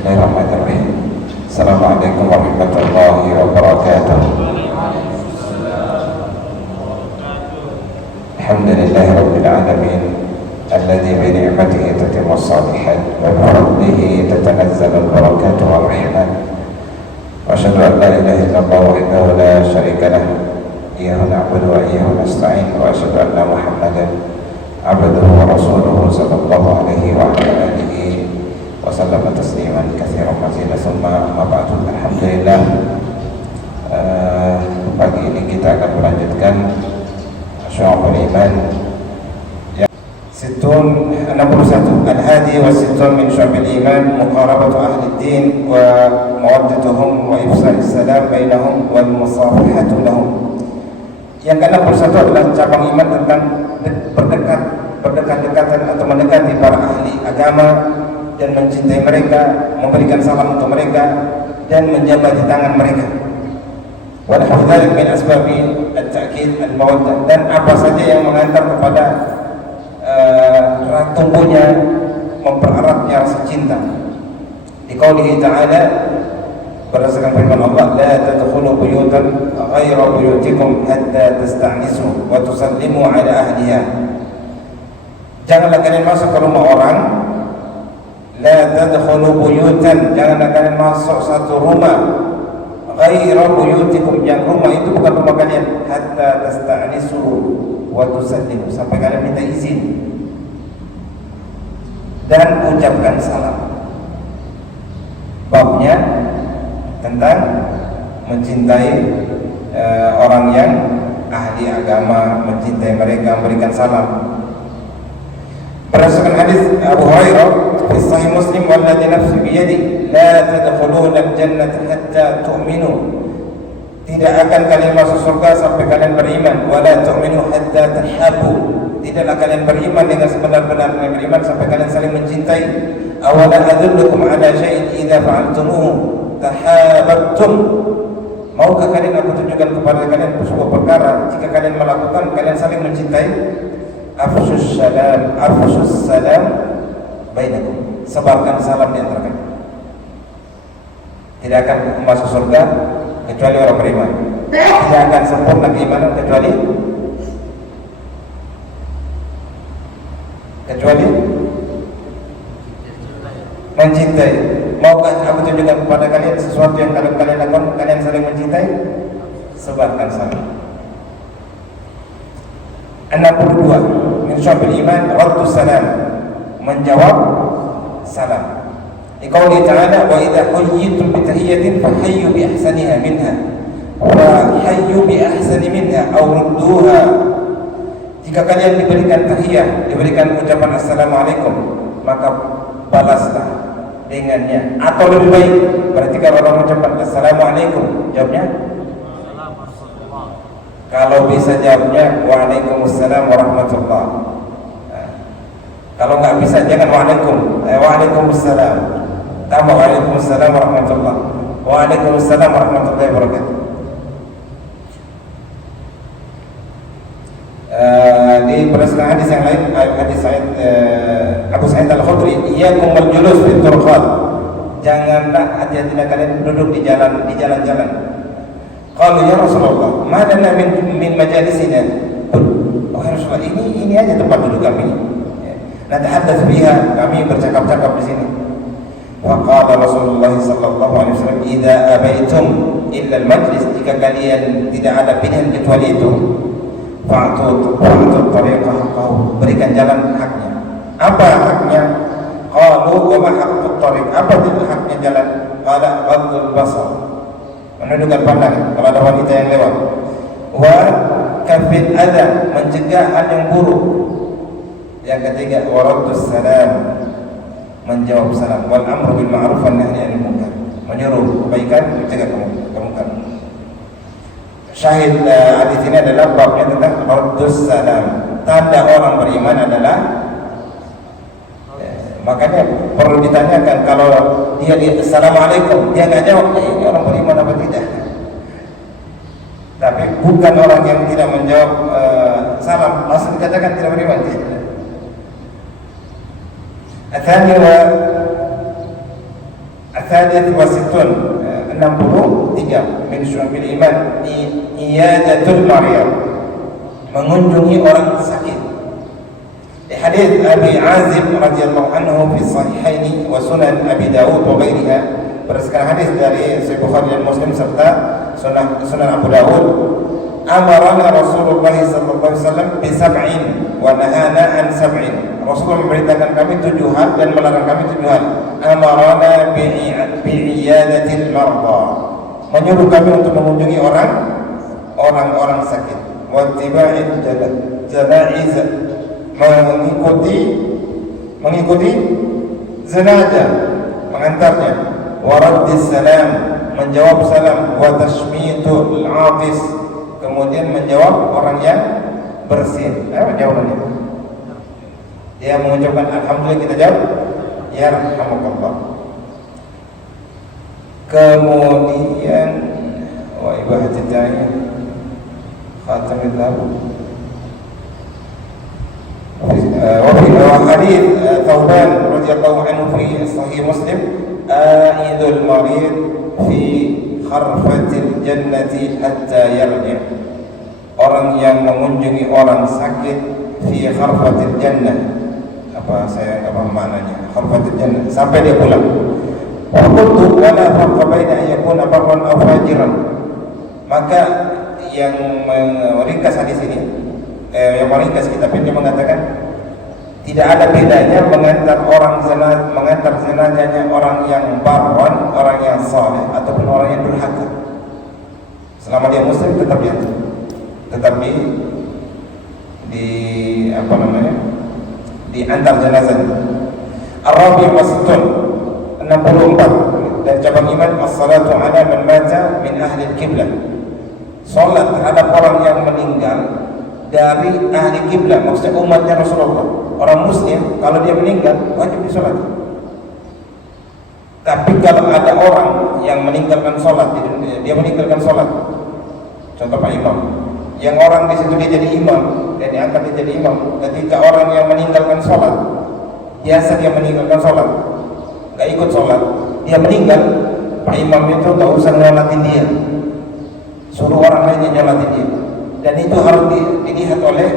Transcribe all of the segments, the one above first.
Bismillahirrahmanirrahim. Assalamualaikum warahmatullahi wabarakatuh. Alhamdulillahi rabbil alamin alladzi bi ni'matihi tatimmu shalihat wa bi fadlihi tatanazzalu al-barakatu wal rahmat. Wa asyhadu an la ilaha illallah wahdahu la syarika lah. Iyyahu na'budu wa iyyahu nasta'in wa asyhadu anna Muhammadan abduhu wa rasuluhu sallallahu alaihi wa ala alihi wa sallam tasliman katsiran mazidan summa amma ba'du. Alhamdulillah, pagi ini kita akan melanjutkan Syu'abul Iman yang 61 Al-Hadi wa Sittun min Syu'abil Iman muqarabatu ahli din wa mawaddatuhum wa ifsa'is salam bainahum wal musafahatu lahum. Yang ke-61 adalah cabang iman tentang berdekat-dekatan atau mendekati para ahli agama dan mencintai mereka, memberikan salam untuk mereka dan menjabati tangan mereka. Wa nahwu dzalik min asbabi at-ta'kid al-mawaddah, dan apa saja yang mengantar kepada tumbuhnya, mempereratnya rasa cinta. Di qaulihi ta'ala, berdasarkan firman Allah, la tadkhulu buyutan ghayra buyutikum hatta tasta'nisu wa tusallimu ala ahliha. Janganlah kalian masuk ke rumah orang. La tadkhulu buyutan, janganlah kalian masuk satu rumah ghayra buyutikum, yang rumah itu bukan rumah kalian, hatta tasta'nisu wa tusallimu, sampai kalian minta izin dan ucapkan salam. Babnya tentang mencintai orang yang ahli agama, mencintai mereka, memberikan salam. Berdasarkan hadis Abu Hurairah di Sahih Muslim, walladzi nafsi biyadi la tadkhuluna al-jannata hatta tu'minu, tidak akan kalian masuk surga sampai kalian beriman, wala tu'minu hatta tahabbu, tidaklah kalian beriman dengan sebenar-benar beriman sampai kalian saling mencintai. Awala adullukum ala syai'in idza fa'altumuhu tahabbtum, maukah kalian aku tunjukkan kepada kalian sebuah perkara, jika kalian melakukan kalian saling mencintai? Afshus salam bainakum, sebarkan salam di antara kalian. Tidak akan masuk surga kecuali orang beriman. Tidak akan sempurna keimanan kecuali mencintai. Maukah aku tunjukkan kepada kalian sesuatu yang kalau kalian lakukan kalian saling mencintai? Sebarkan salam. 62 min Syu'abil Iman raddus salam, menjawab salam. Liqauli ta'ala, wa idza huyyitum bi tahiyyatin fahayyu bi ahsaniha minha wa hayyu bi ahsani minha aw rudduha. Jika kalian diberikan tahiyah, diberikan ucapan assalamualaikum, maka balaslah dengannya, atau lebih baik. Berarti kalau orang mengucapkan assalamualaikum, jawabnya, kalau bisa jawabnya waalaikumsalam warahmatullah. Kalau nggak bisa jangan waalaikumsalam, tambah waalaikumsalam warahmatullah, waalaikumsalam warahmatullahi wabarakatuh. Di berdasarkan hadis yang lain, hadis Abu Sa'id Al-Khudri, iyyakum wal julus fit turqat, janganlah hati-hatilah kalian duduk di jalan-jalan. Qalu ya Rasulullah, ma lana min majalisina. Oh ya Rasulullah, ini aja tempat duduk kami. Natahaddatsu biha, kami bercakap-cakap di sini. Wa qala Rasulullah sallallahu alaihi wasallam, idza abaitum illa al-majlis, jika kalian tidak ada pilihan kecuali itu, fa'tu tariqah haqqahu, berikan jalan haknya. Apa haknya? Qalu wa ma haqqut tariq, apa itu haknya jalan? Qala ghaddul basar, menundukkan pandangan kalau ada wanita yang lewat. Wa kafil adha, mencegah hal yang buruk. Yang ketiga, waraddus salam, menjawab salam. Wal amru bil ma'ruf wan nahyi 'anil munkar, menyuruh kebaikan, mencegah kemungkaran. Syahid hadis ini adalah babnya tentang raddus salam. Tanda orang beriman adalah, makanya perlu ditanyakan, kalau dia assalamualaikum dia nggak jawab, ini orang beriman apa tidak? Tapi bukan orang yang tidak menjawab salam langsung dikatakan tidak beriman. Athani wa Al-thalith wa sittun, 63 min syu'abil iman, iyadatul marid, mengunjungi orang sakit. Di hadis Abi Azib radhiyallahu anhu fi sahihaini wa sunan Abi Dawud wa ghairiha, berdasarkan hadis dari Sahih Bukhari dan Muslim serta sunan Abu Dawud, amarana Rasulullah sallallahu alaihi wasallam bi sab'in wa nahana an sab'in. Rasulullah memerintahkan kami 7 hal dan melarang kami 7 hal. Amarana bi iyadatil marda, menyuruh kami untuk mengunjungi orang sakit. Wa tiba'il janaiz, mengikuti jenazah, mengantarnya. Wa raddis salam, menjawab salam. Wa tashmitul atis, kemudian menjawab orang yang bersin. Jawabannya dia mengucapkan alhamdulillah, kita jawab ya rahmakallah. Kemudian wa ibahatul da'i khatamul lahu wa fi hadits Thawban radhiyallahu anhu fi sahih Muslim, aidul marid fi kharfatil jannati hatta yarji'. Orang yang mengunjungi orang sakit fi kharfatil jannah, saya enggak paham maknanya. Kharfatil jannah, sampai dia pulang. Wa qultu wala farqa baina an yakuna barran aw fajiran. Maka yang meringkas hadis ini, yang meringkas kitab ini mengatakan tidak ada bedanya mengantar jenazahnya orang yang barran, orang yang saleh ataupun orang yang durhaka. Selama dia muslim tetap diantar, tetap diantar jenazahnya. Ar-rabi' wa sittun, 64 dan cabang iman, as-salatu ala man mata min ahli al-qiblah, salat terhadap orang yang meninggal dari ahli kiblah, maksudnya umatnya Rasulullah. Orang muslim kalau dia meninggal wajib disolat. Tapi kalau ada orang yang meninggalkan solat, dia meninggalkan solat, contoh Pak Imam, yang orang di situ dia jadi imam dan diangkat dia jadi imam. Ketika orang yang meninggalkan solat, biasa dia meninggalkan solat, nggak ikut solat, dia meninggal, Pak Imam itu nggak usah nyolatin dia, suruh orang lain yang nyolatin dia. Dan itu harus dilihat oleh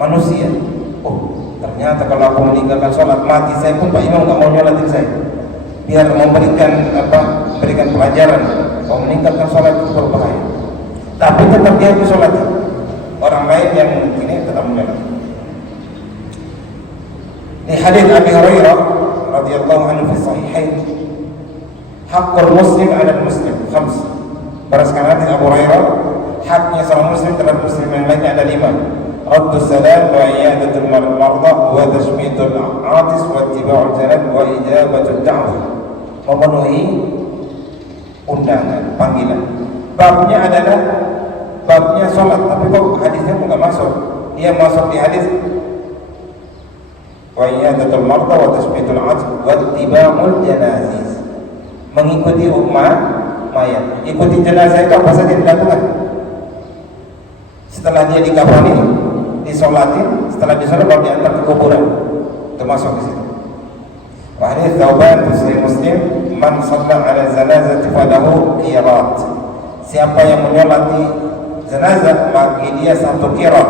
manusia. Oh, ternyata kalau aku meninggalkan sholat, mati saya pun Pak Imam nggak mau nyolatin saya, biar memberikan pelajaran. Kalau meninggalkan sholat itu berbahaya, tapi tetap dia harus sholat. Orang lain yang ini tetap menyolat. Di hadits Abi Hurairah radhiyallahu anhu fi sahihain, haqqul muslim 'ala muslim khams. Berdasarkan hadits Abu Hurairah, haknya seorang muslim terhadap muslim yang lainnya ada 5. Raddus salam wa iyadatul marda wa tashmitul atis wa ittiba'ul jalan wa ijabatud da'wah. Memenuhi undangan, panggilan. Babnya adalah babnya sholat, tapi kok hadisnya enggak masuk. Dia masuk di hadis wa iyadatul marda wa tashmitul atis wa ittiba'ul janaziz, mengikuti umat mayat. Ikuti jenazah itu apa saja dilakukan? Setelah dia dikafani, disolatin, setelah disolat baru diantar ke kuburan, termasuk di situ. Wa hadits Thawban fi Muslim, man shalla 'ala zanazati falahu qirat. Siapa yang menyolati jenazah bagi dia 1 qirat.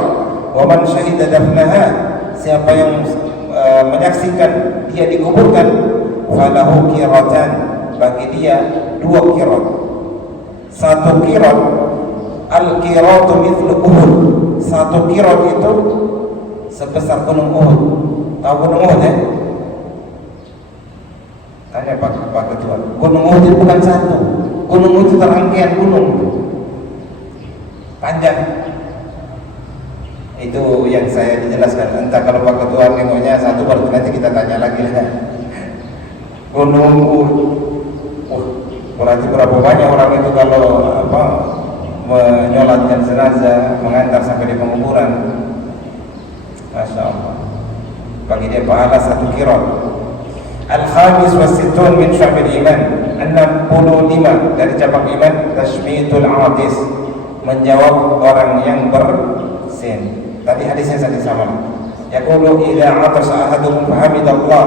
Wa man syahida dafnaha, siapa yang menyaksikan dia dikuburkan, falahu qiratan, bagi dia 2 qirat. 1 qirat, al-qiratu mithlu Uhud. 1 qirat itu sebesar gunung Uhud. Tahu gunung Uhud ya? Tanya Pak Ketua. Gunung Uhud itu bukan 1. Gunung Uhud itu rangkaian gunung, panjang. Itu yang saya dijelaskan. Entah kalau Pak Ketua nengoknya 1 baru nanti kita tanya lagi lah. Gunung Uhud. Berarti berapa banyak orang itu kalau menyolatkan jenazah, mengantar sampai di penguburan. Masya Allah, bagi dia pahala 1 qirat. Al-khamis wa sittun min syu'abil iman, 65 dari cabang iman, tashmitul atis, menjawab orang yang bersin. Tadi hadisnya sama. Yaqulu idza atasa ahadukum fahamidallah,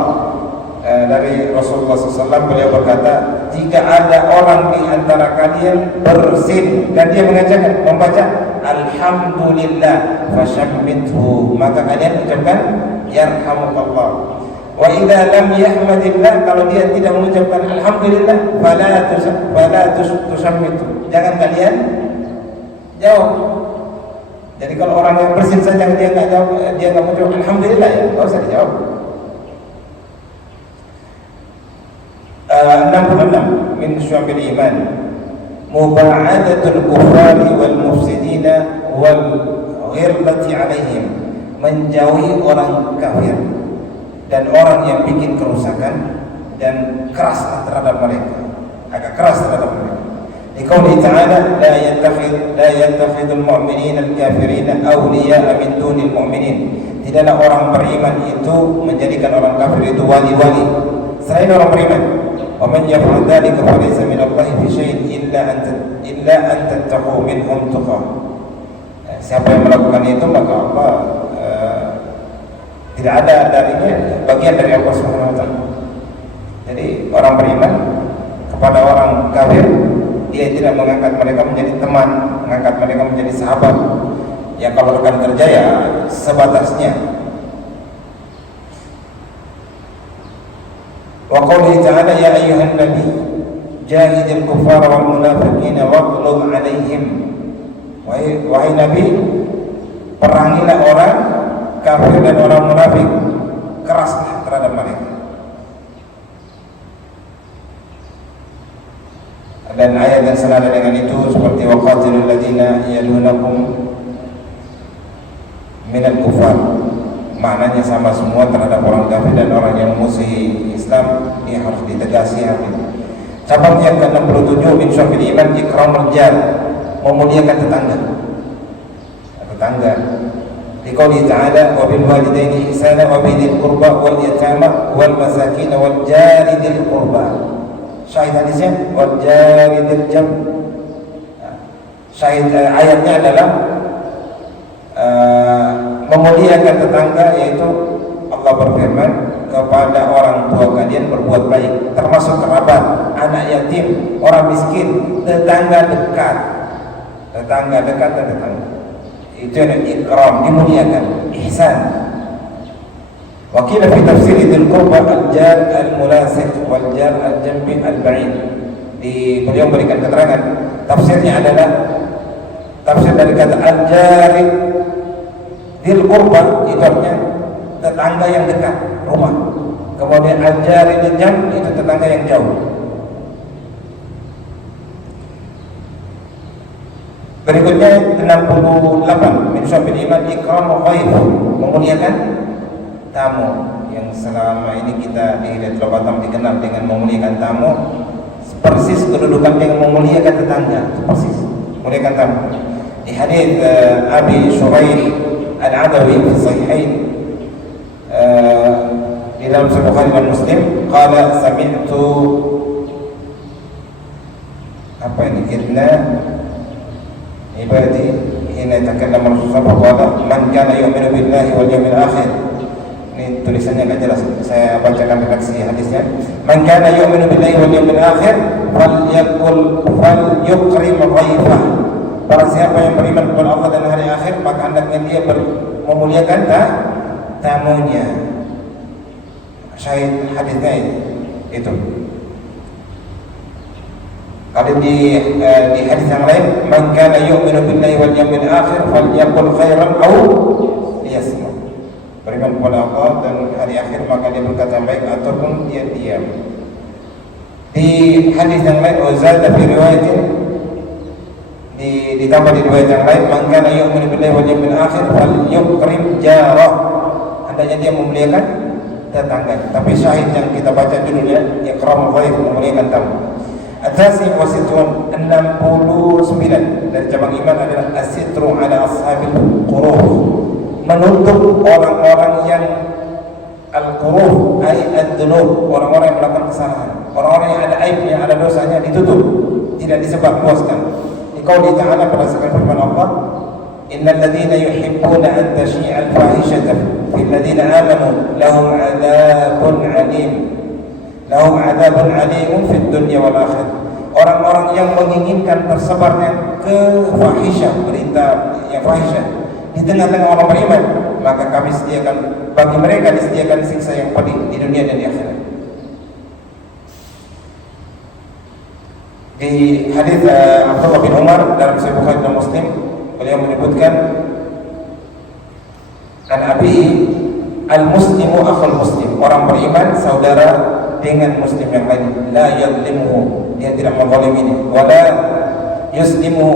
dari Rasulullah SAW, beliau berkata, jika ada orang di antara kalian bersin dan dia membaca Alhamdulillah fashammithu, maka kalian ucapkan yarhamukallah. Wa idza lam yahmadillah, kalau dia tidak mengucapkan Alhamdulillah, fala tusammithu, jangan kalian jawab. Jadi kalau orang yang bersin saja dia nggak jawab, dia nggak mengucapkan Alhamdulillah, ya nggak usah dijawab. 66 min syu'abil iman muba'adatul kufari wal mufsidina wal ghirlati alaihim, menjauhi orang kafir dan orang yang bikin kerusakan dan keras terhadap mereka, agak keras terhadap mereka. Liqauli ta'ala la yattakhidul mu'minina al-kafirina awliya'a min dunil mu'minin, tidaklah orang beriman itu menjadikan orang kafir itu wali-wali selain orang beriman. وَمَنْ يَفْعَلْ ذَلِكَ فَلَيْسَ مِنَ اللَّهِ فِي شَيْءٍ إِلَّا أَنْ تَتَّقُوا مِنْهُمْ تُقَاةً. Siapa yang melakukan itu, maka Allah tidak ada darinya bagian dari Allah Subhanahu wa taala. Jadi orang beriman kepada orang kafir, dia tidak mengangkat mereka menjadi teman, mengangkat mereka menjadi sahabat. Ya kalau rekan kerja ya sebatasnya. Wa qawlihi ta'ala ya ayyuhan nabi jahidil kuffara wal munafiqina waghluz 'alaihim. Wahai nabi, perangilah orang kafir dan orang munafik, keraslah terhadap mereka. Dan ayat yang senada dengan itu seperti waqatilul ladzina yalunakum minal kufar, maknanya sama semua terhadap orang kafir dan orang yang musuhi Islam. Ini harus ditegasi hati. Cabang yang ke-67 min syu'abil iman ikramul jar, memuliakan tetangga. Liqauli ta'ala wa bil walidaini ihsana wa bidil qurba wal yatama wal masakin wal jari dzil qurba. Syahid hadisnya wal jari dzil jam. Syahid ayatnya adalah memuliakan tetangga, yaitu Allah berfirman, kepada orang tua kalian berbuat baik, termasuk kerabat, anak yatim, orang miskin, tetangga dekat dan tetangga. Itu yang ikram, dimuliakan, ihsan. Wa qila fi tafsir dzil qurba al-jar al-mulasiq wal jar al-jambi al-ba'id. Beliau memberikan keterangan, tafsirnya adalah tafsir dari kata al-jari dzil qurba, itu artinya tetangga yang dekat rumah. Kemudian al-jari dzil jam, itu tetangga yang jauh. Berikutnya 68 min syu'abil iman ikramu dhaif, memuliakan tamu. Yang selama ini kita di Hidayatul Batam dikenal dengan memuliakan tamu, persis kedudukan yang memuliakan tetangga, persis memuliakan tamu. Di hadis Abi Shuraih Al-Adawi fi Sahihain, di dalam Sahih Bukhari dan Muslim, qala sami'tu apa ini kitna ibadi hina takallam Rasulullah qala man kana yu'minu billahi wal yawmil akhir. Ini tulisannya enggak jelas, saya bacakan redaksi hadisnya. Man kana yu'minu billahi wal yawmil akhir falyukrim dhaifah. Barang siapa yang beriman kepada Allah dan hari akhir, maka hendaknya dia memuliakan tamunya. Syahid hadisnya itu. Kalau di hadis yang lain, man kana yu'minu billahi wal yawmil akhir falyaqul khairan aw liyasmut. Beriman kepada Allah dan hari akhir, maka dia berkata baik ataupun dia diam. Di hadis yang lain, uzada fi riwayatin, ditambah di riwayat yang lain, man kana yu'minu billahi wal yawmil akhir falyukrim jarah, hendaknya dia memuliakan tetangga. Tapi syahid yang kita baca dulu ya, ikram dhaif, memuliakan tamu. At-tasi wa situn 69 dari cabang iman adalah as-sitru ala ashabil quruh, menutup orang-orang yang al-quruh ay ad-dunub, orang-orang yang melakukan kesalahan, orang-orang yang ada aib, yang ada dosanya, ditutup, tidak disebarluaskan. Liqauli ta'ala, berdasarkan firman Allah, innal ladzina yuhibbuna an tashi'a al-fahishata fil ladzina amanu lahum 'adzabun 'alim lahum adzabun alimun fid dunya wal akhirah. Orang-orang yang menginginkan tersebarnya kefahisyah, berita yang fahisyah di tengah-tengah orang beriman, maka kami sediakan bagi mereka disediakan siksa yang pedih di dunia dan di akhirat. Di hadis Abdullah bin Umar dalam Sahih Bukhari dan Muslim, beliau menyebutkan an abi al-muslimu akhul muslim, orang beriman saudara dengan muslim yang lain, la yadlimuhu, dia tidak menzaliminya, wala yuslimu,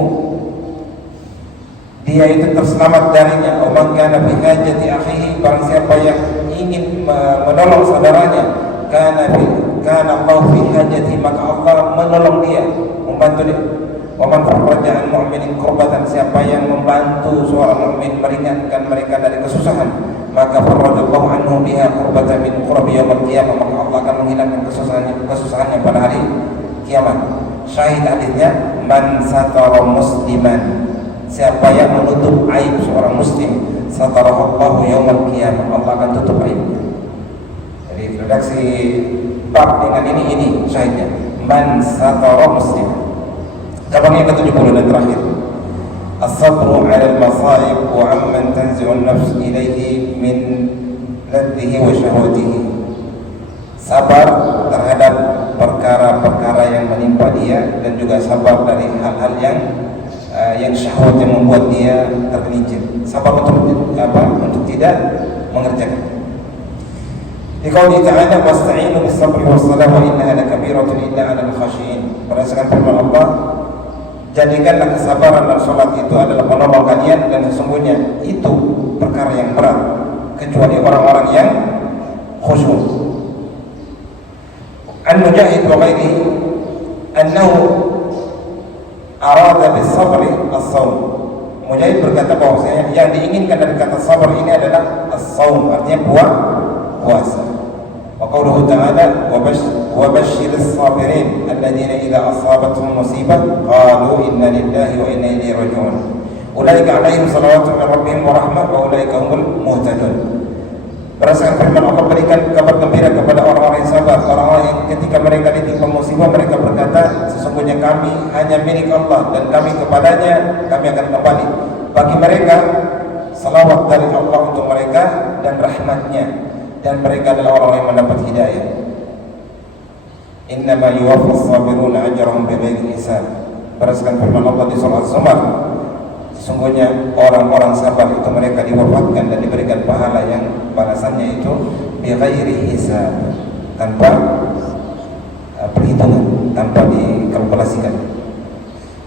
dia itu terselamat darinya. Man kana fi hajati akhihi, barang siapa yang ingin menolong saudaranya, kana Allah fi hajati, maka Allah menolong dia, membantu dia. Wa man farraja an mu'minin kurbatan, siapa yang membantu seorang mukmin meringankan mereka dari kesusahan, maka farrajallahu anhu biha kurbatan min qurbi yaumil qiyamah, maka Allah akan menghilangkan kesusahannya pada hari kiamat. Syahid hadisnya, man satara musliman, siapa yang menutup aib seorang muslim, satarahu yaumil qiyamah, Allah akan tutup aibnya. Jadi redaksi bab dengan ini syahidnya, man satara musliman. Cabang yang ke-70 dan terakhir, as-sabru 'ala al-masa'ib wa 'amman tanzi'u an-nafs ilayhi min ladhihi wa syahwatihi. Sabar terhadap perkara-perkara yang menimpa dia, dan juga sabar dari hal-hal yang syahwat yang membuat dia tergelincir. Sabar untuk tidak mengerjakan. Dikauli ta'ala, wasta'inu bis-sabri was-salah wa innaha lakabiratun illa 'alal khashiyin. Berdasarkan firman Allah, jadikanlah kesabaran dan salat itu adalah penolong kalian, dan sesungguhnya itu perkara yang berat kecuali orang-orang yang khusyuk. An Mujahid wa ghairihi annahu arada bis-sabri as-shaum. Mujahid berkata bahwasanya yang diinginkan dari kata sabar ini adalah as-shaum, artinya puasa. Wa qauluhu ta'ala, wa basyyiris sabirin alladziina idza asabatuhum musibah qalu inna lillahi wa inna ilaihi raji'un. Ulaika 'alaihim shalawatun min rabbihim wa rahmah wa ulaika humul muhtadun. Berdasarkan firman Allah, berikan kabar gembira kepada orang-orang yang sabar, orang-orang yang ketika mereka ditimpa musibah mereka berkata, sesungguhnya kami hanya milik Allah dan kami kepadanya kami akan kembali. Bagi mereka salawat dari Allah untuk mereka dan rahmatnya, dan mereka adalah orang yang mendapat hidayah. Innama yuwaffas sabiruna ajrahum bighairi hisab. Berdasarkan firman Allah di surah Az-Zumar, sesungguhnya orang-orang sabar itu mereka diwafatkan dan diberikan pahala yang balasannya itu bighairi hisab, tanpa perhitungan, tanpa dikalkulasikan.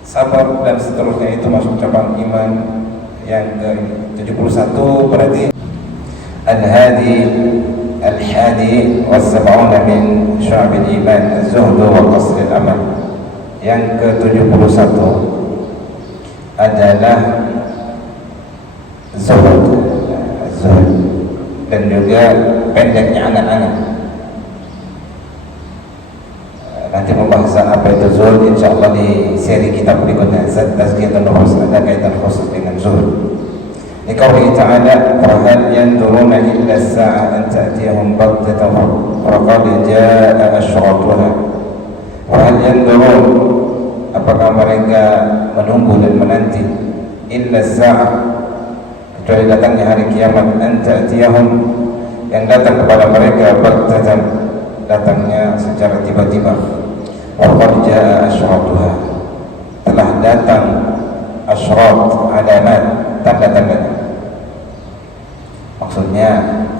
Sabar dan seterusnya itu masuk cabang iman yang ke-71, berarti al-hadi was-sab'una min syu'abil iman az-zuhd wa qasr al-amal. Yang ke-71 adalah zuhud dan juga pendeknya anak-anak. Nanti pembahasan apa itu zuhud insyaallah di seri kitab berikutnya, Tazkiyatun Nufus, ada kaitan khusus dengan zuhud. Liqaulihi ta'ala, fa hal yanzuruna illa as-sa'a an ta'tiyahum baghtatan faqad jaa'a asyratuha. Fa hal yanzurun, apakah mereka menunggu dan menanti, illa as-sa'a, kecuali datangnya hari kiamat, an ta'tiyahum, yang datang kepada mereka baghtatan, datangnya secara tiba-tiba. Faqad jaa'a asyratuha, telah datang asyrat, alamat, tanda-tandanya. Maksudnya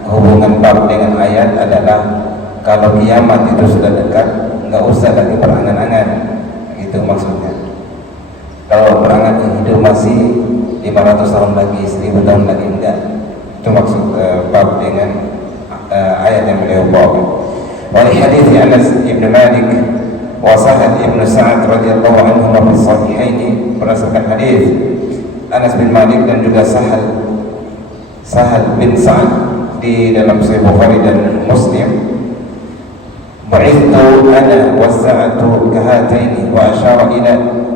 hubungan bab dengan ayat adalah kalau kiamat itu sudah dekat, nggak usah lagi berangan-angan, gitu maksudnya. Kalau berangan hidup masih 500 tahun lagi, 1000 tahun lagi, enggak. Itu maksud bab dengan ayat yang beliau bawa. Wa li hadits Anas ibn Malik wa Sahal ibn Sa'ad radhiyallahu anhu fi sahihaini, berdasarkan hadis Anas bin Malik dan juga Sahal bin Sa'ad di dalam Sahih Bukhari dan Muslim, bu'ithtu ana was-sa'atu kahataini wa asyara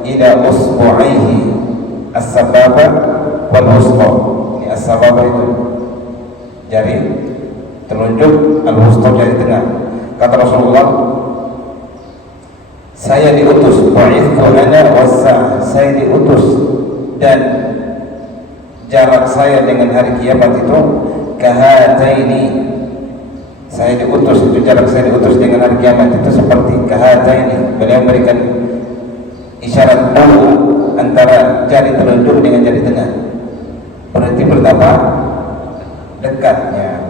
ila usbu'aihi as-sababa wal wusta. Ini as-sababa itu jari telunjuk, al-wusta jari tengah. Kata Rasulullah, saya diutus, bu'ithtu ana was-sa'ah, saya diutus dan jarak saya dengan hari kiamat itu kahataini, saya diutus, itu jarak saya diutus dengan hari kiamat itu seperti kahataini. Beliau memberikan isyarat dulu antara jari telunjuk dengan jari tengah, berarti betapa dekatnya.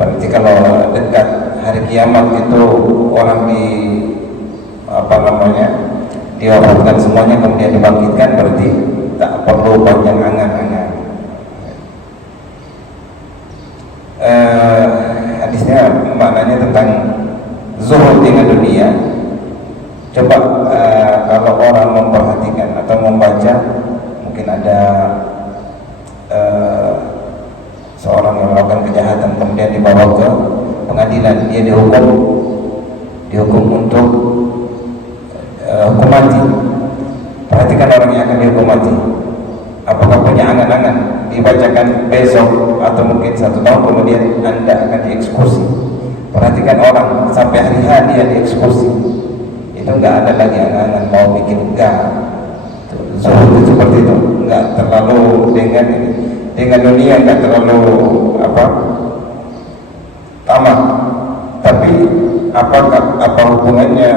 Berarti kalau dekat hari kiamat itu orang diwafatkan semuanya kemudian dibangkitkan, berarti tak perlu panjang angan-angan. Hadisnya maknanya tentang zuhud dengan dunia. Coba kalau orang memperhatikan atau membaca, mungkin ada seorang yang melakukan kejahatan kemudian dibawa ke pengadilan, dia dihukum untuk hukum mati. Perhatikan orang yang akan dihukum mati, apakah punya angan-angan dibacakan besok atau mungkin 1 tahun kemudian Anda akan dieksekusi. Perhatikan orang sampai hari H dia dieksekusi, itu enggak ada lagi angan-angan mau bikin zuhud itu seperti itu, enggak terlalu dengan dunia, enggak terlalu tamak. Tapi apa hubungannya,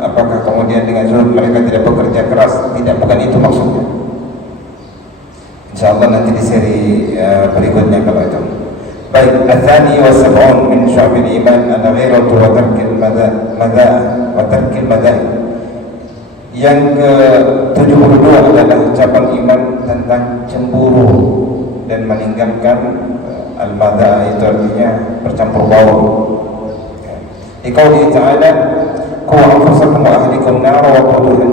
apakah kemudian dengan zuhud mereka tidak bekerja keras? Tidak, bukan itu maksudnya. InsyaAllah nanti di seri berikutnya kalau itu. Baik, al-thani wa sab'un min syu'abil iman al-ghiratu wa tarkil madai. Yang ke-72 adalah cabang iman tentang cemburu dan meninggalkan al-madai, itu artinya bercampur baur. Di qauli ta'ala, qu anfusakum wa ahlikum nar wa quduha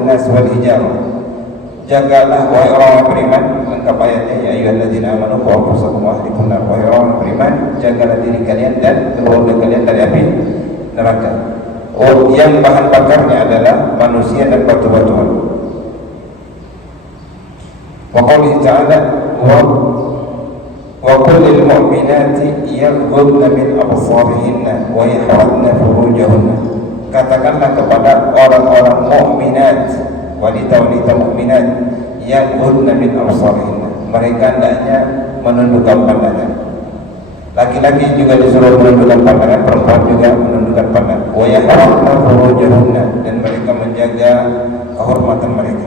an-nas wal hijarah. Jagalah wahai orang beriman, lengkap ayatnya, ya ayyuhalladzina amanu qu anfusakum wa ahlikum nar. Wahai orang beriman, jagalah diri kalian dan keluarga kalian dari api neraka. Yang bahan bakarnya adalah manusia dan batu-batuan. Wa qoulihi ta'ala wa qul lil mu'minati yaghuddna min absarihinna wa yahfazna furujahunna. Katakanlah kepada orang-orang mukminat, wanita-wanita mukminat, yaghuddna min absarihinna, mereka hendaknya menundukkan pandangan. Laki-laki juga disuruh menundukkan pandangan, perempuan juga menundukkan pandangan. Wa yahfazna furujahunna, dan mereka menjaga kehormatan mereka.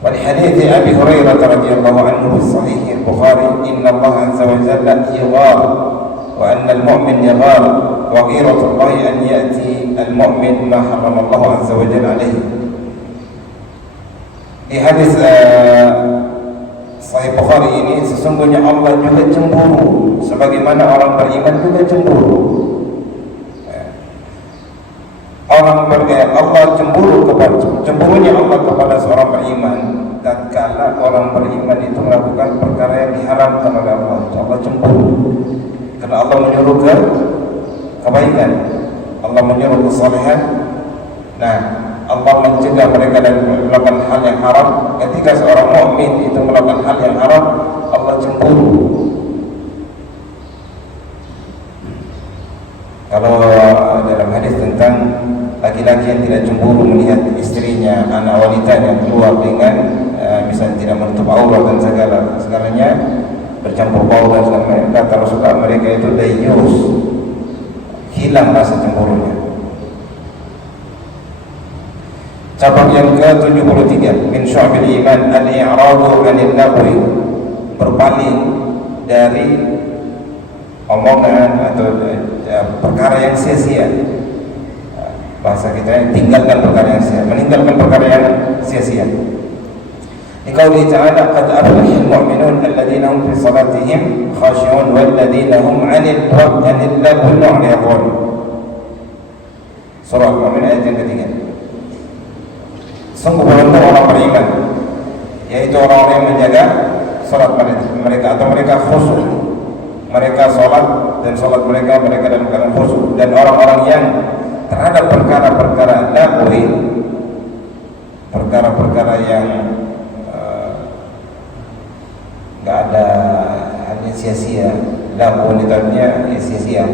Wa li hadithi Abi Hurairah radhiyallahu anhu fi sahih al-Bukhari, inna Allah azza wa jalla yaghar wa anna al-mu'min yaghar wa ghiratu Allah an ya'ti al-mu'min ma harrama Allah azza wa jalla alayhi. Di hadis Sahih Bukhari ini, sesungguhnya Allah juga cemburu sebagaimana orang beriman juga cemburu. Allah cemburunya Allah kepada seorang beriman tatkala orang beriman itu melakukan perkara yang diharamkan oleh Allah. Allah cemburu karena Allah menyuruh ke kebaikan, Allah menyuruh kesalehan. Nah, Allah mencegah mereka dari melakukan hal yang haram. Ketika seorang mukmin itu melakukan hal yang haram, Allah cemburu. Kalau dalam hadis tentang laki-laki yang tidak cemburu melihat istrinya, anak wanitanya keluar dengan misalnya tidak menutup aurat dan segalanya bercampur baur dan segalanya, kata Rasulullah, mereka itu dayyus, hilang rasa cemburunya. Cabang yang ke-73 min syu'abil iman al-i'radu 'anil nahwi, berpaling dari omongan atau perkara yang sia-sia. Bahasa kita, tinggalkan perkara yang sia-sia, meninggalkan perkara yang sia-sia. Di qauli ta'ala, qad aflahal mu'minun alladziina hum fi salatihim khashi'un walladziina hum 'anil lagwi mu'ridun. Surah Al-Mu'min ayat yang ketiga. Sungguh beruntung orang beriman, yaitu orang-orang yang menjaga salat mereka atau mereka khusyuk, mereka salat dan salat mereka dalam keadaan khusyuk, dan orang-orang yang terhadap perkara-perkara lagwi, perkara-perkara yang nggak ada, hanya sia-sia, wanitanya ya sia-sia,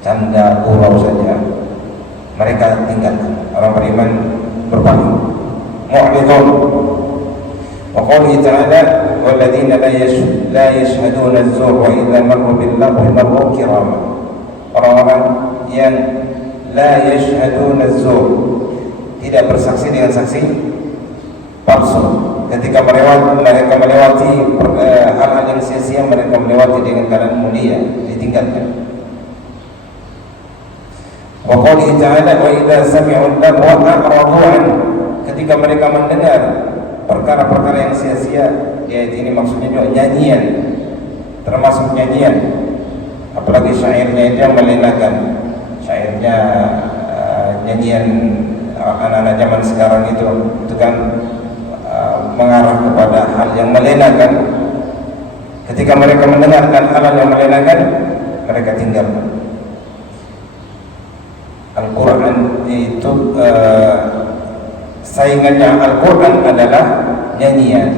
canda gurau saja, mereka tinggalkan. Orang beriman berpaling, mu'ridun. Wa qawlihi ta'ala walladzina la yashhaduna az-zur wa idza marru bil-lagwi marru kirama. Orang-orang yang la yashhaduna az-zur, tidak bersaksi dengan saksi palsu. Ketika mereka melewati hal-hal yang sia-sia, mereka melewati dengan keadaan mulia, ditinggalkan. Wa qawlihi ta'ala wa idza sami'u al-lagwa a'radu an. Ketika mereka mendengar perkara-perkara yang sia-sia, di ayat ini maksudnya juga nyanyian, termasuk nyanyian, apalagi syairnya itu yang melenakan. Syairnya nyanyian anak-anak zaman sekarang itu kan mengarah kepada hal yang melenakan. Ketika mereka mendengarkan hal yang melenakan, mereka tinggalkan. Al-Quran itu saingannya Al-Quran adalah nyanyian.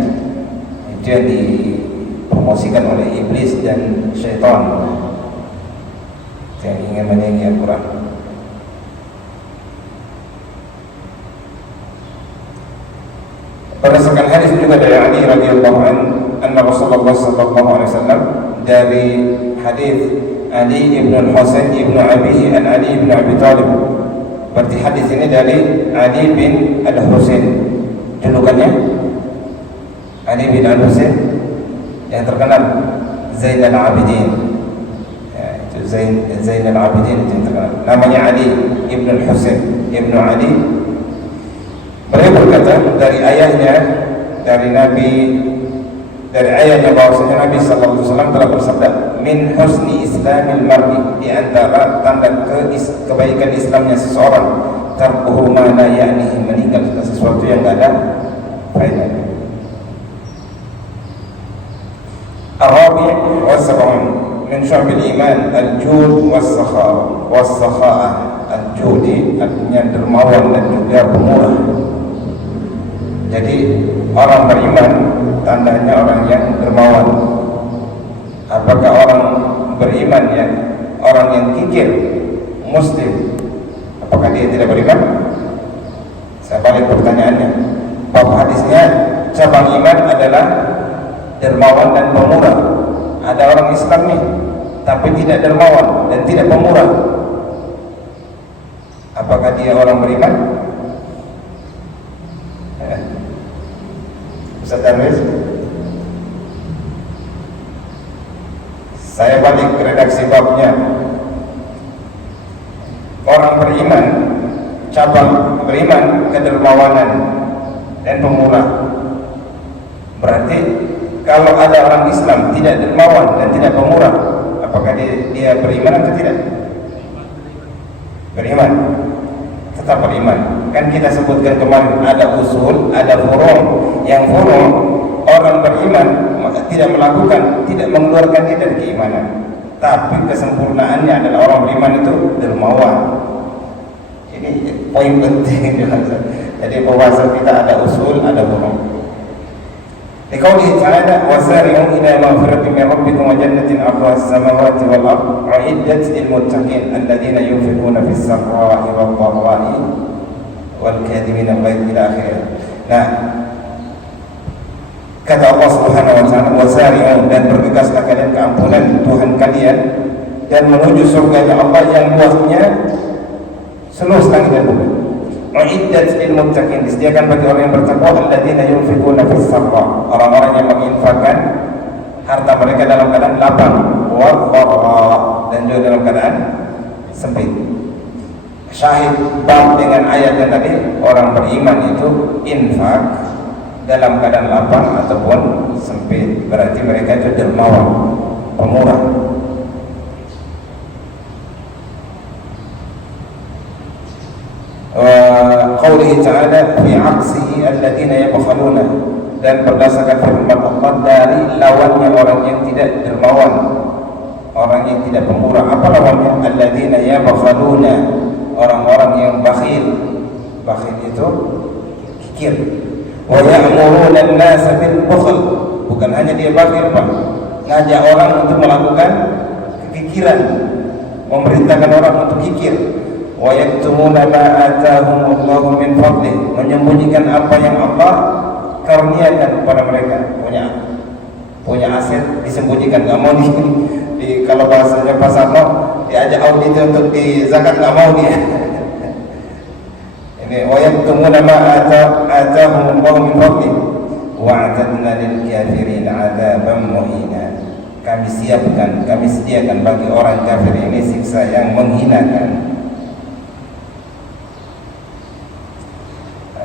Itu yang dipromosikan oleh iblis dan syaitan yang ingin menyanyi Al-Quran. Berdasarkan hadis juga dari Ali radhiyallahu anhu, anna Rasulullah sallallahu alaihi wasallam, dari hadis Ali ibn Husain ibn Abihi an Ali ibn Abi Talib. Berarti hadis ini dari Ali bin Al-Husain. Julukannya Ali bin Al-Husain yang terkenal Zain al-Abidin. Ya, itu Zain al-Abidin itu yang terkenal. Namanya Ali ibn Al-Husain ibn Ali. Beliau berkata dari ayahnya, dari ayahnya bahwasanya Nabi sallallahu alaihi wasallam telah bersabda, min husni islamil mar'i, di antara tanda kebaikan Islamnya seseorang, tarkuhu ma la ya'nihi, meninggalkan sesuatu yang tidak ada faedahnya. Ar-rabi' wa sab'un min syu'bil iman al-jud was-sakha'ah. Al-judi artinya dermawan dan juga pemurah. Jadi orang beriman tandanya orang yang dermawan. Apakah orang beriman yang orang yang kikir, muslim, apakah dia tidak beriman? Saya balik pertanyaannya. Bab hadisnya cabang iman adalah dermawan dan pemurah. Ada orang Islam nih, tapi tidak dermawan dan tidak pemurah. Apakah dia orang beriman? Ustaz Darwis, saya balik ke redaksi babnya. Orang beriman, cabang beriman kedermawanan dan pemurah. Berarti kalau ada orang Islam tidak dermawan dan tidak pemurah, apakah dia beriman atau tidak? Beriman, tetap beriman. Kan kita sebutkan kemarin ada usul, ada furu'. Yang furu' orang beriman maka tidak melakukan, tidak mengeluarkan dia dari keimanan. Tapi kesempurnaannya adalah orang beriman itu dermawan. Ini poin penting. Jadi bahasa kita ada usul, ada furu'. Liqaulihi ta'ala wasari'u ila maghfiratin min rabbikum wa jannatin 'arduha as-samawati wal ardh 'uiddat lil muttaqin alladziina yunfiquna fis sarra'i wad dharra'i wal kadhimina al-ghayz ila akhirih. Nah, kata Allah Subhanahu wa taala, wasari'u, dan bergegaslah kalian ke ampunan Tuhan kalian dan menuju surga Allah yang luasnya seluas langit dan bumi. Uiddat lil muttaqin, disediakan bagi orang yang bertakwa, alladziina yunfiquna fis sarra, orang-orang yang menginfakkan harta mereka dalam keadaan lapang, wa dharra, dan juga dalam keadaan sempit. Syahid bab dengan ayat yang tadi, orang beriman itu infak dalam keadaan lapang ataupun sempit, berarti mereka itu dermawan, pemurah. Qaulihi ta'ala fi 'aksihi alladziina yabkhaluna, dan berdasarkan firman Allah dari lawannya orang yang tidak dermawan, orang yang tidak pemurah. Apa lawannya? Alladziina yabkhaluna, orang-orang yang bakhil. Bakhil itu kikir. Wa ya'muruna an-nasa bil bukhl, bukan hanya dia bakhil Pak, ngajak orang untuk melakukan kekikiran, memerintahkan orang untuk kikir. Wa yaktumuna ma atahumullahu min fadlih, menyembunyikan apa yang Allah karuniakan kepada mereka. Punya aset disembunyikan, nggak mau di kalau bahasanya Pak Sarno diajak audit untuk di zakat nggak mau dia. Ini wa yaktumuna ma atahumullahu min fadlih wa a'tadna lil kafirin 'adzaban muhina. Kami siapkan, kami sediakan bagi orang kafir ini siksa yang menghinakan.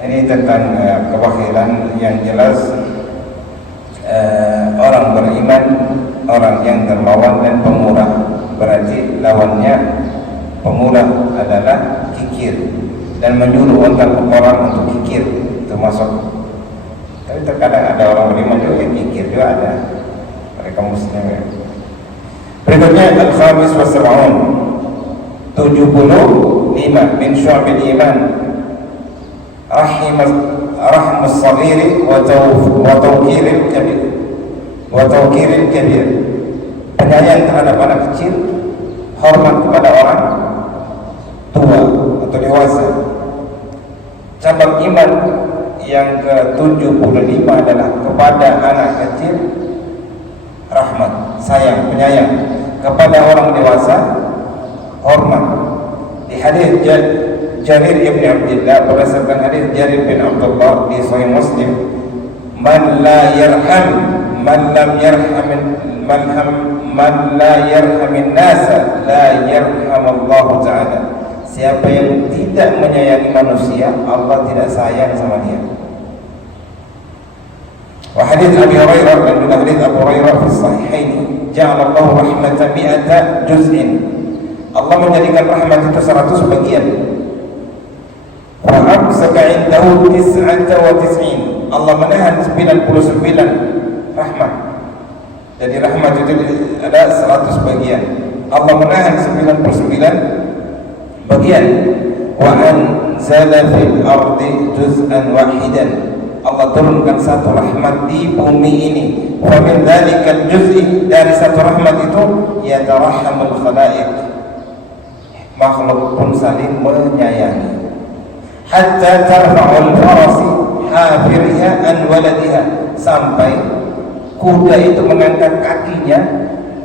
Ini tentang kebakhilan. Yang jelas orang beriman, orang yang dermawan dan pemurah. Berarti lawannya pemurah adalah kikir dan menyuruh orang untuk kikir, itu masuk. Tapi terkadang ada orang beriman juga yang kikir juga ada. Mereka muslim ya. Berikutnya al-khamis wa sab'un, 75 min syu'abil iman rahmus saghiri wa tawqiril kabir, penyayang terhadap anak kecil, hormat kepada orang tua atau dewasa. Cabang iman yang ke-75 adalah kepada anak kecil rahmat, sayang, penyayang, kepada orang dewasa hormat. Di hadis Jarir ibn Abdullah, berdasarkan hadis Jarir bin Abdullah di Sahih Muslim, man la yarhamin nasa la yarhamallahu ta'ala. Siapa yang tidak menyayangi manusia, Allah tidak sayang sama dia. Wa hadis Abi Hurairah dan juga hadis Abu Hurairah fi sahihain, ja'alallahu rahmatan mi'ata juz'in. Allah menjadikan rahmat itu 100 bagian. Wa amsaka indahu 99. Allah menahan 99 rahmat. Jadi rahmat itu ada 100 bagian. Allah menahan 99 bagian. Wa anzala fil ardi juz'an wahidan. Allah turunkan satu rahmat di bumi ini. Wa min dzalikal juz'i, dari satu rahmat itu yatarahhamul khalaiq, makhluk pun saling menyayangi. Hatta tarfa'ul farasi hafiriha an waladiha, sampai kuda itu mengangkat kakinya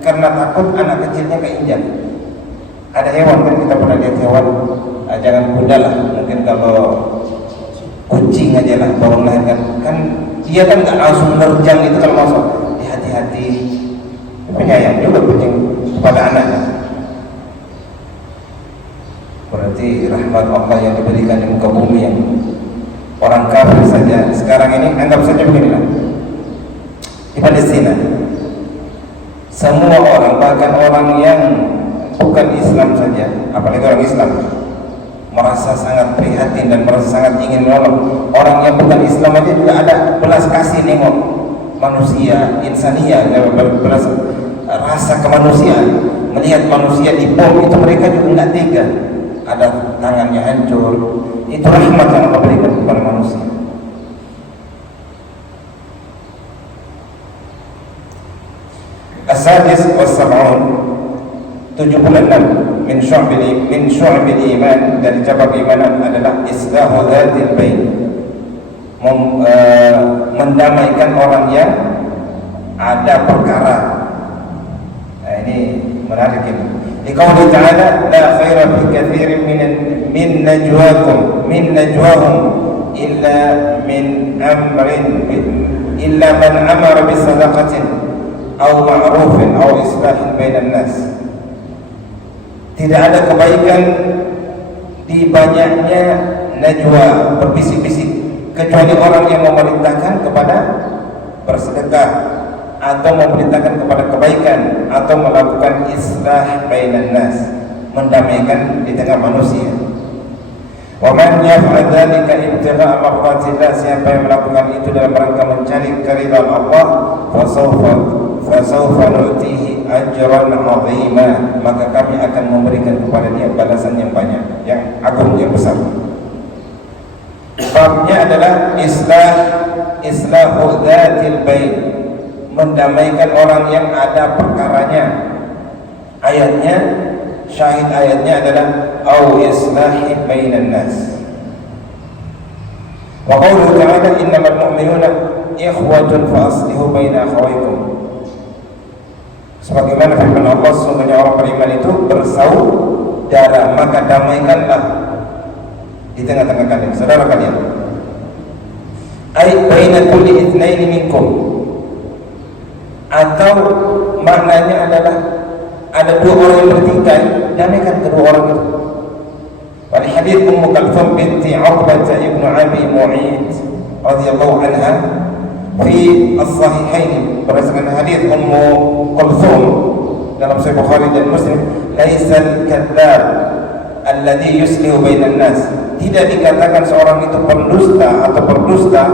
karena takut anak kecilnya keinjak. Ada hewan kan, kita pernah lihat hewan, jangan kuda lah, mungkin kalau kucing aja lah baru melahirkan, kan dia kan nggak langsung nerjang itu kalau masuk. Hati-hati, penyayang juga kucing kepada anaknya. Berarti rahmat Allah yang diberikan di muka bumi yang orang kafir saja sekarang ini, anggap saja beginilah, di Palestina semua orang, bahkan orang yang bukan Islam saja, apalagi orang Islam, merasa sangat prihatin dan merasa sangat ingin menolong. Orang yang bukan Islam aja juga ada belas kasih nengok manusia, insania, belas rasa kemanusiaan. Melihat manusia dibom itu mereka juga nggak tega, ada tangannya hancur. Itu rahmat yang Allah berikan kepada manusia. As-sadis was-sab'un, 76 min syu'abil iman, dari cabang iman adalah islahu dzatil bain, mendamaikan orang yang ada perkara. Nah, ini menarik ini. Liqauli ta'ala, la khaira fi katsirin min najwahum illa man amara bi sadaqatin aw ma'rufin aw islahin bainan nas. Tidak ada kebaikan di banyaknya najwa, berbisik-bisik, kecuali orang yang memerintahkan kepada bersedekah atau memerintahkan kepada kebaikan atau melakukan islah bainan nas, mendamaikan di tengah manusia. Wa man yaf'al dzalika ibtigha'a mardatillah, siapa yang melakukan itu dalam rangka mencari keridhaan Allah, fasawfa nu'tihi ajran 'azima, maka kami akan memberikan kepada dia balasan yang banyak, yang agung, yang besar. Babnya adalah islahu dzatil bain, mendamaikan orang yang ada perkaranya. Ayatnya, syahid ayatnya adalah au islahi bainan nas. Wa qawluhu ta'ala innamal mu'minuna ikhwatun fa aslihu baina akhawaykum. Sebagaimana firman Allah, sesungguhnya orang beriman itu bersaudara, maka damaikanlah di tengah-tengah kalian, saudara kalian. Ai baina kulli itsnaini minkum, atau maknanya adalah ada dua orang yang bertikai, damaikan kedua orang itu. Wal hadits Ummu Kalthum binti Uqbah ibn Abi Mu'ayth radhiyallahu anha fi as-sahihain, berdasarkan hadis Ummu Kulthum dalam Sahih Bukhari dan Muslim, laisal kadzdzab alladhi yuslihu bainan nas, tidak dikatakan seorang itu pendusta atau berdusta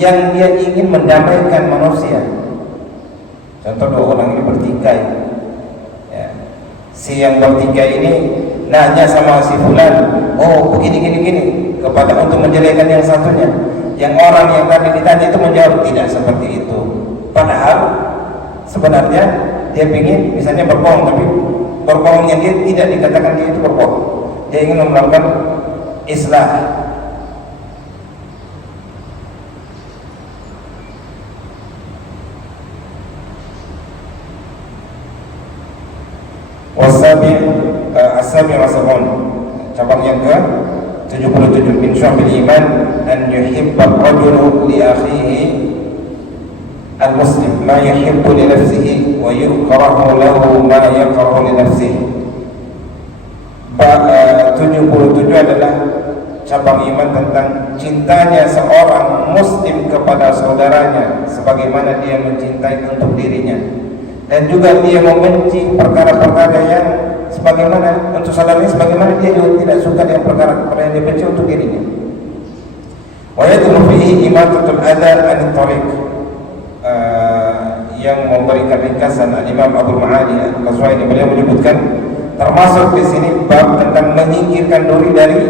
yang dia ingin mendamaikan manusia. Contoh, dua orang ini bertikai ya. Si yang bertikai ini nanya sama si fulan, oh begini kepada untuk menjelekan yang satunya. Yang orang yang tadi ditanya itu menjawab tidak seperti itu, padahal sebenarnya dia ingin misalnya berbohong, tapi berbohongnya dia tidak dikatakan dia itu berbohong, dia ingin melakukan islah. As-sabi' wa sab'un, cabang yang ke 77, min syu'abil iman an yuhibba ar-rajulu li akhihi al-muslim ma yuhibbu li nafsihi wa yukrahu lahu ma yakrahu li nafsihi. 77 adalah cabang iman tentang cintanya seorang muslim kepada saudaranya sebagaimana dia mencintai untuk dirinya, dan juga dia membenci perkara-perkara yang sebagaimana untuk saudaranya, sebagaimana dia juga tidak suka dengan perkara-perkara yang dibenci untuk dirinya. Wa yadkhulu fihi imatatul adza 'anil tariq, yang memberikan ringkasan Imam Abu Ma'ali Al-Qazwini, beliau menyebutkan termasuk di sini bab tentang menyingkirkan duri dari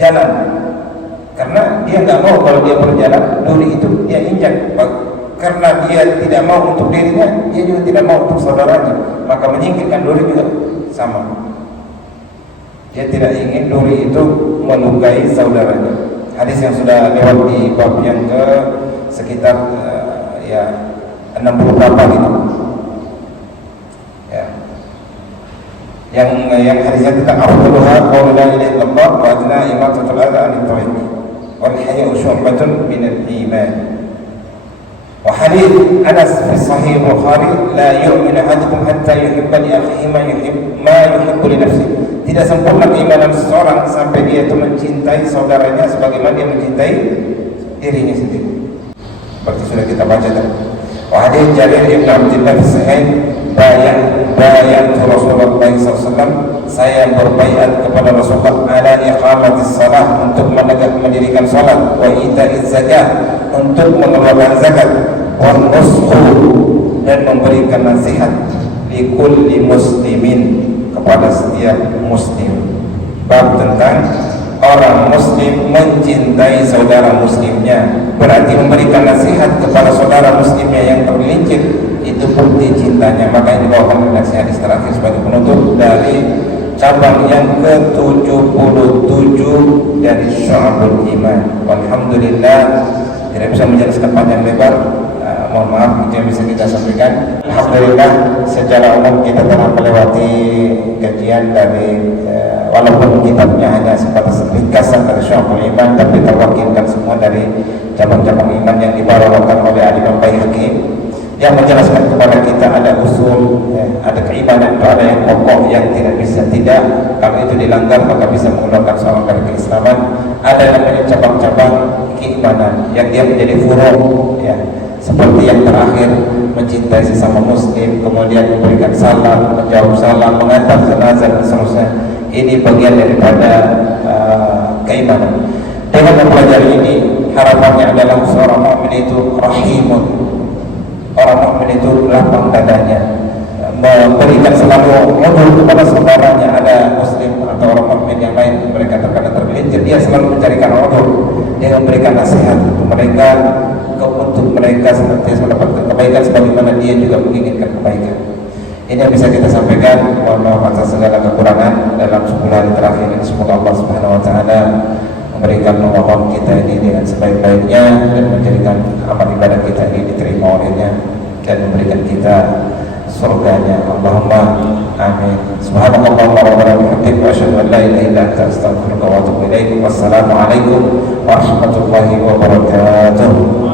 jalan, karena dia nggak mau kalau dia berjalan duri itu dia injak, karena dia tidak mau untuk dirinya, dia juga tidak mau untuk saudaranya, maka menyingkirkan duri juga sama. Dia tidak ingin duri itu melukai saudaranya. Hadis yang sudah lewat di bab yang ke sekitar 60 berapa gitu. Ya. Yang hadisnya tentang afdaluha qaulu la ilaha illallah wa adna imatatul adza 'anil tariq wal haya'u syu'batun minal iman. Wa hadits Anas fi Sahih Bukhari, la yu'minu ahadukum hatta yuhibba li akhihi ma yuhibbu li nafsihi. Tidak sempurna keimanan seseorang sampai dia itu mencintai saudaranya sebagaimana dia mencintai dirinya sendiri. Seperti sudah kita baca tadi. Wa hadits Jarir bin Abdullah fi Sahih, bayan Rasulullah SAW, saya berbaiat kepada Rasulullah ala iqamatis salat, untuk mendirikan salat, wa ita'iz zakat, untuk mengeluarkan zakat, wa nushu, dan memberikan nasihat, likulli muslimin, kepada setiap muslim. Bab tentang orang muslim mencintai saudara muslimnya, berarti memberikan nasihat kepada saudara muslimnya yang tergelincir, itu bukti cintanya. Maka ini bawakan redaksi hadis terakhir sebagai penutup dari cabang yang ke-77 dari Syu'abul Iman. Alhamdulillah, tidak bisa menjelaskan panjang lebar, mohon maaf, itu yang bisa kita sampaikan. Alhamdulillah, secara umum kita telah melewati kajian dari walaupun kitabnya hanya sebatas ringkasan dari Syu'abul Iman, tapi terwakilkan semua dari cabang-cabang iman yang dibawakan oleh Imam Baihaqi, yang menjelaskan kepada kita ada usul, ada keimanan itu ada yang pokok yang tidak bisa tidak, kalau itu dilanggar maka bisa mengeluarkan seorang dari keislaman. Ada namanya cabang-cabang keimanan yang dia menjadi furu', ya, seperti yang terakhir mencintai sesama muslim, kemudian memberikan salam, menjawab salam, mengantar jenazah dan seterusnya. Ini bagian daripada keimanan. Dengan mempelajari ini, harapannya adalah seorang mukmin itu rahimun. Orang mukmin itu lapang dadanya, memberikan selalu udzur kepada saudaranya. Ada muslim atau orang mukmin yang lain, mereka terkadang tergelincir, dia selalu mencarikan udzur, dia memberikan nasihat untuk mereka untuk untuk mereka senantiasa mendapatkan kebaikan sebagaimana dia juga menginginkan kebaikan. Ini yang bisa kita sampaikan. Mohon maaf atas segala kekurangan dalam 10 hari terakhir ini. Semoga Allah Subhanahu wa taala memberikan Ramadan kita ini dengan sebaik-baiknya dan menjadikan amal ibadah kita ini diterima olehnya dan memberikan kita surganya. Allahumma amin. Subhanallahumma wa bihamdihi wa asyhadu an la ilaha illa anta astaghfiruka wa atubu ilaik. Wassalamu alaikum warahmatullahi wabarakatuh.